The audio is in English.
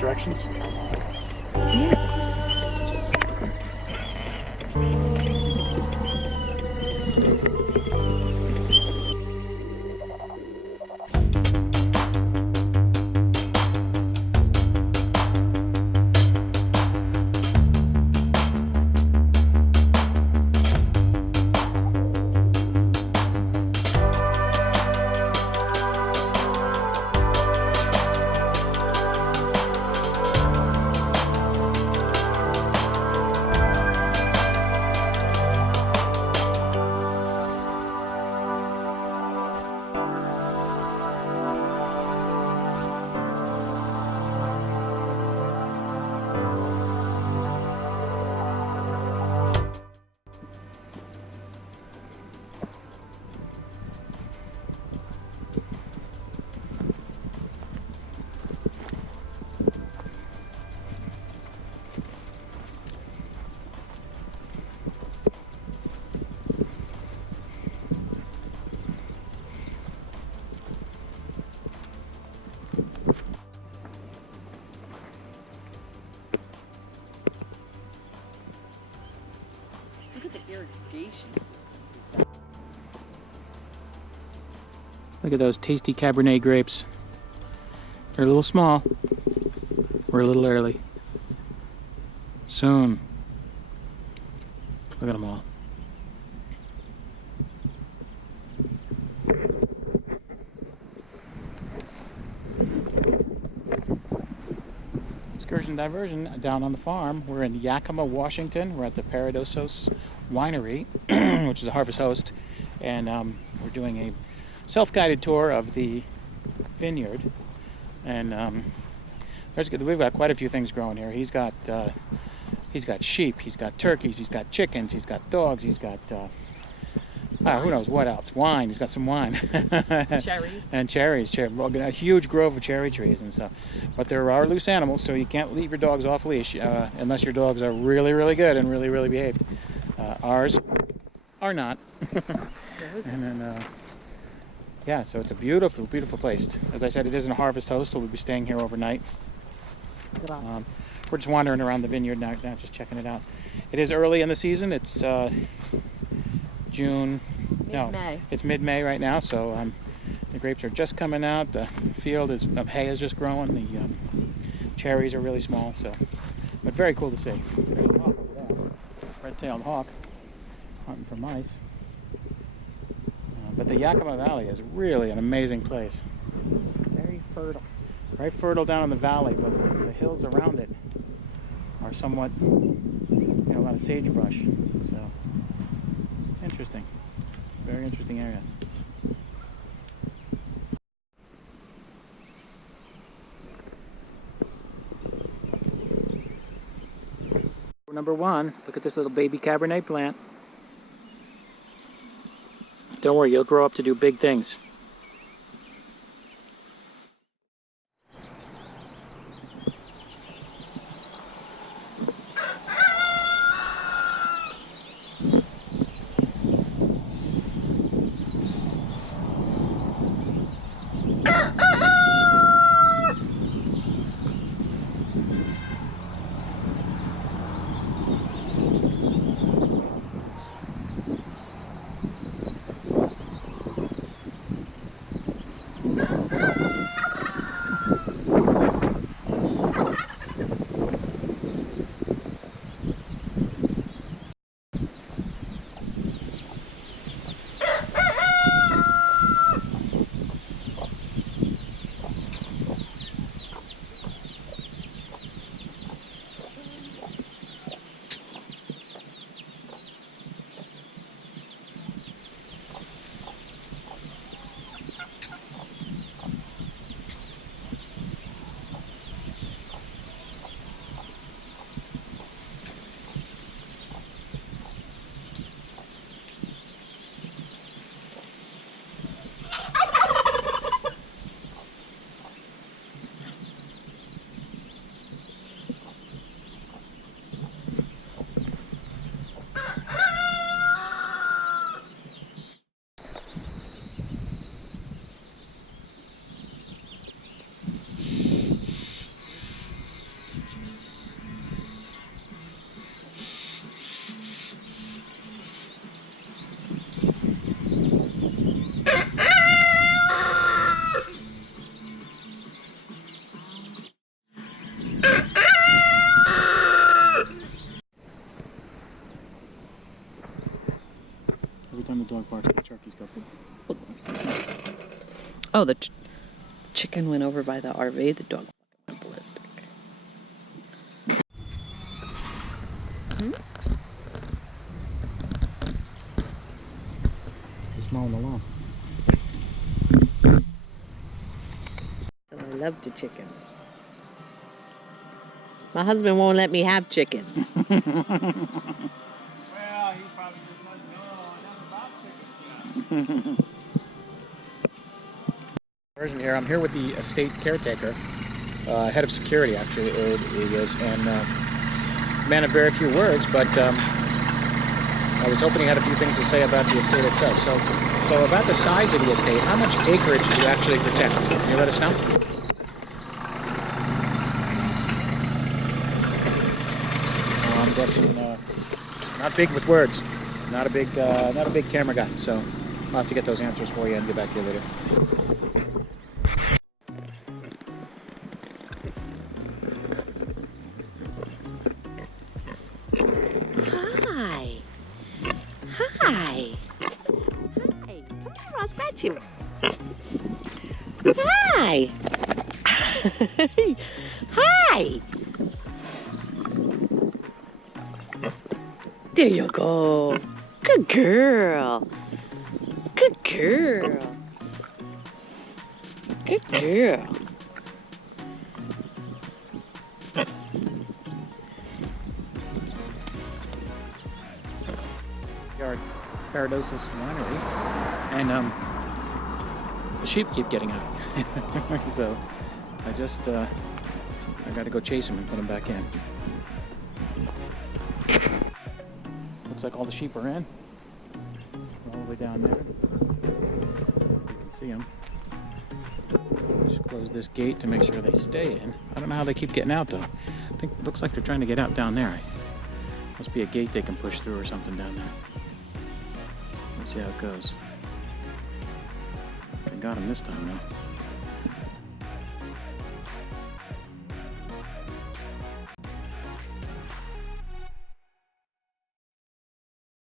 directions? Yeah. Look at those tasty Cabernet grapes. They're a little small. We're a little early. Soon. Look at them all. Excursion Diversion down on the farm. We're in Yakima, Washington. We're at the Paradosos Winery, which is a Harvest Host, and we're doing a self-guided tour of the vineyard. And we've got quite a few things growing here. He's got sheep, he's got turkeys, he's got chickens, he's got dogs, he's got who knows what else? Wine. He's got some wine. Cherries. And cherries. A huge grove of cherry trees and stuff. But there are loose animals, so you can't leave your dogs off leash unless your dogs are really, really good and really, really behaved. Ours are not. And then, yeah, so it's a beautiful, beautiful place. As I said, it isn't a Harvest Host, so we'll be staying here overnight. We're just wandering around the vineyard now, just checking it out. It is early in the season. It's June. Mid-May. It's mid-May right now, so the grapes are just coming out. The field of hay is just growing. The cherries are really small, but very cool to see. There's a hawk over there, red-tailed hawk, hunting for mice. But the Yakima Valley is really an amazing place. Very fertile. Very fertile down in the valley, but the hills around it are somewhat, a lot of sagebrush. So, interesting. Very interesting area. Number one, look at this little baby Cabernet plant. Don't worry, you'll grow up to do big things. Every time the dog barks, the turkeys go. Oh, the chicken went over by the RV. The dog went ballistic. Just mowing the lawn. Oh, I love the chickens. My husband won't let me have chickens. Well, he probably just doesn't know enough about chickens yet. Diversion here. I'm here with the estate caretaker, head of security actually, he is, and man of very few words, but I was hoping he had a few things to say about the estate itself. So about the size of the estate, how much acreage do you actually protect? Can you let us know? I'm guessing not big with words. Not a big camera guy. So I'll have to get those answers for you and get back to you later. Hi. Hi. Hi. Come here, I'll scratch you. Hi. Hi. There you go. Good girl. Good girl. Good girl. Yard, Paradosis Winery, and the sheep keep getting out. So I just I got to go chase them and put them back in. Looks like all the sheep are in. All the way down there. You can see them. Just close this gate to make sure they stay in. I don't know how they keep getting out though. I think it looks like they're trying to get out down there. Must be a gate they can push through or something down there. Let's see how it goes. I got him this time though.